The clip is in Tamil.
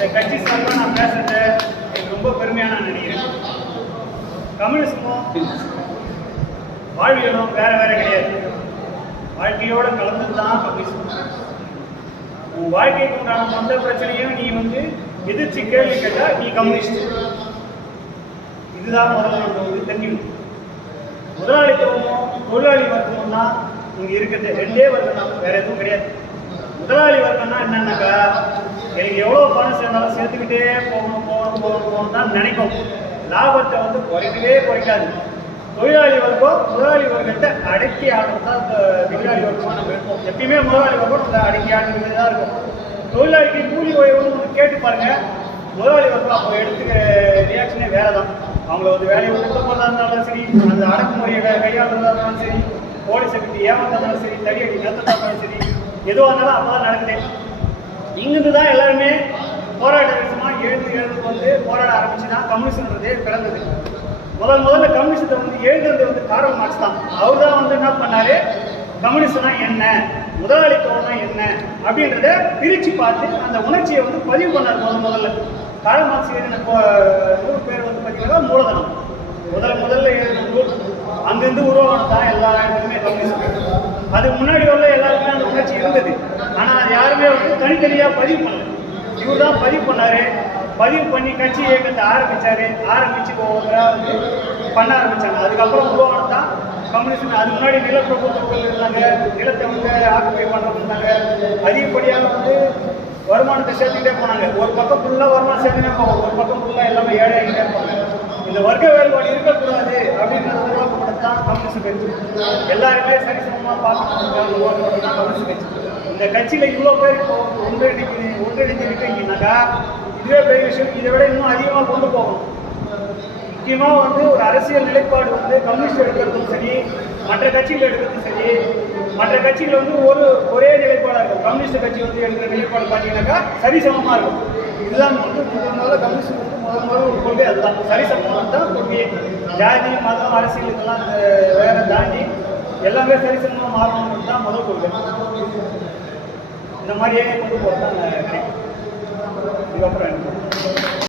இந்த கட்சி சார்பாக நான் பேசுறது எனக்கு ரொம்ப பெருமையாக நான் நினைக்கிறேன் கம்யூனிசமும் வாழ்வியலும் வேற வேற கிடையாது. வாழ்க்கையோட கலந்து தான் கம்யூனிசம் உன் வாழ்க்கைக்கு உண்டான மொத்த பிரச்சனையும் நீ வந்து எதிர்த்து கேள்வி கேட்டா நீ கம்யூனிஸ்ட். இதுதான் முதல்ல வந்து தெரிஞ்சுக்கணும். முதலாளித்துவமும் தொழிலாளி வர்க்கமும் தான் இங்க இருக்கிறது. ரெண்டே வர்க்கம் தான் வேற எதுவும் கிடையாது. முதலாளி வர்க்கம்னா என்னன்னாக்கா எவ்வளவு சேர்ந்தாலும் சேர்த்துக்கிட்டே போகணும் போகணும் போகணும் போகணும் தான் நினைக்கும் லாபத்தை வந்து குறைக்கவே குறைக்காது. தொழிலாளி வர்க்கம் முதலாளி வர்க்கத்தை அடக்கி ஆடுறது தான் இந்த தொழிலாளி வர்க்கமாக நம்ம இருப்போம். எப்பயுமே முதலாளி வர்க்கம் இந்த அடக்கி ஆடுறது தான் இருக்கும். தொழிலாளிக்கு கூலி உயர்வுன்னு கேட்டு பாருங்க. முதலாளி வர்க்கம் அப்போ எடுத்துக்க ரியாக்ஷனே வேற தான் அவங்கள வந்து வேலையை கொடுக்க போகிறதா இருந்தாலும் சரி அந்த அடக்குமுறையை வே- கையாளுறதா இருந்தாலும் சரி போலீஸை விட்டு ஏமாந்தாலும் சரி தடி அடி நிறுத்தத்தாலும் சரி எதுவாக இருந்தாலும் அப்பதான் நடக்குது. இங்கிருந்து தான் எல்லாருமே போராட்ட விஷயமாக எழுந்து எழுந்து வந்து போராட ஆரம்பிச்சு தான் கம்யூனிஸ்ட்ன்றதே பிறந்தது. முதல் முதல்ல கம்யூனிஸ்டத்தை வந்து எழுதுறது வந்து காரல் மார்க்ஸ் தான் அவர் தான் வந்து என்ன பண்ணாரு? கம்யூனிஸ்ட்னா என்ன? முதலாளித்துவம்னா என்ன? அப்படின்றத பிரித்து பார்த்து அந்த உணர்ச்சியை வந்து பதிவு பண்ணார் முதல் முதல்ல. காரல் மார்க்ஸ் எழுதின நூறு பேர் வந்து பார்த்தீங்கன்னா மூலதனம். முதல் முதல்ல எழுதின நூல் அங்கிருந்து உருவானது தான் எல்லா இடத்துலையுமே கம்யூனிஸ்ட் அதுக்கு முன்னாடி உள்ள எல்லாருக்குமே அந்த உணர்ச்சி இருந்தது. ஆனால் அது யாருமே வந்து தனித்தனியாக பதிவு பண்ணல. இவர் தான் பதிவு பண்ணாரு. பதிவு பண்ணி கட்சி இயக்கத்தை ஆரம்பிச்சாரு. ஆரம்பிச்சு ஒவ்வொருத்தரா வந்து பண்ண ஆரம்பிச்சாங்க. அதுக்கப்புறம் உருவானது தான் கம்யூனிஸ்ட். அது முன்னாடி நிலப்பிரபுத்தவர்கள் இருந்தாங்க. நிலத்தை வந்து ஆக்குப்பை பண்ணுறவங்க இருந்தாங்க. அதிகப்படியாக வந்து வருமானத்தை சேர்த்துக்கிட்டே போனாங்க. ஒரு பக்கம் ஃபுல்லாக வருமானம் சேர்த்துனே போகும் ஒரு பக்கம் ஃபுல்லாக எல்லாமே ஏழை ஆகிட்டே போவாங்க இந்த வர்க்க வேறுபாடு இருக்கக்கூடாது அப்படின்றது உருவாக்கப்பட்டது தான் கம்யூனிஸ்ட் கட்சி. எல்லாருமே சரிசமமாக பார்க்கணும் உருவாக்கப்பட்டது கம்யூனிஸ்ட் கட்சி. இந்த கட்சியில் இவ்வளோ பேர் இப்போ ஒன்றிணைக்கு ஒன்றிணைஞ்சு இதுவே பெரிய விஷயம். இதை விட இன்னும் அதிகமாக கொண்டு போகணும். முக்கியமாக வந்து ஒரு அரசியல் நிலைப்பாடு வந்து கம்யூனிஸ்ட் எடுக்கிறதும் சரி மற்ற கட்சிகள் எடுக்கிறதும் சரி மற்ற கட்சிகள் வந்து ஒரு ஒரே நிலைப்பாடாக இருக்கும். கம்யூனிஸ்ட் கட்சி வந்து எடுக்கிற நிலைப்பாடு பார்த்தீங்கன்னாக்கா சரிசமமாக இருக்கும். இதுதான் வந்து முதல் முதல்ல கம்யூனிஸ்ட் வந்து முதல் முதல்ல ஒரு கொள்கை அதுதான். சரிசமமாக தான் கொள்கையே. ஜாதி மதம் அரசியல் இதெல்லாம் வேற தாண்டி எல்லாமே சரிசமமாக மாறணும்னு தான் முதல் கொள்கை. இந்த மாதிரியே கொண்டு போகிறது தான் நான் நினைக்கிறேன். இதுக்கப்புறம் என்ன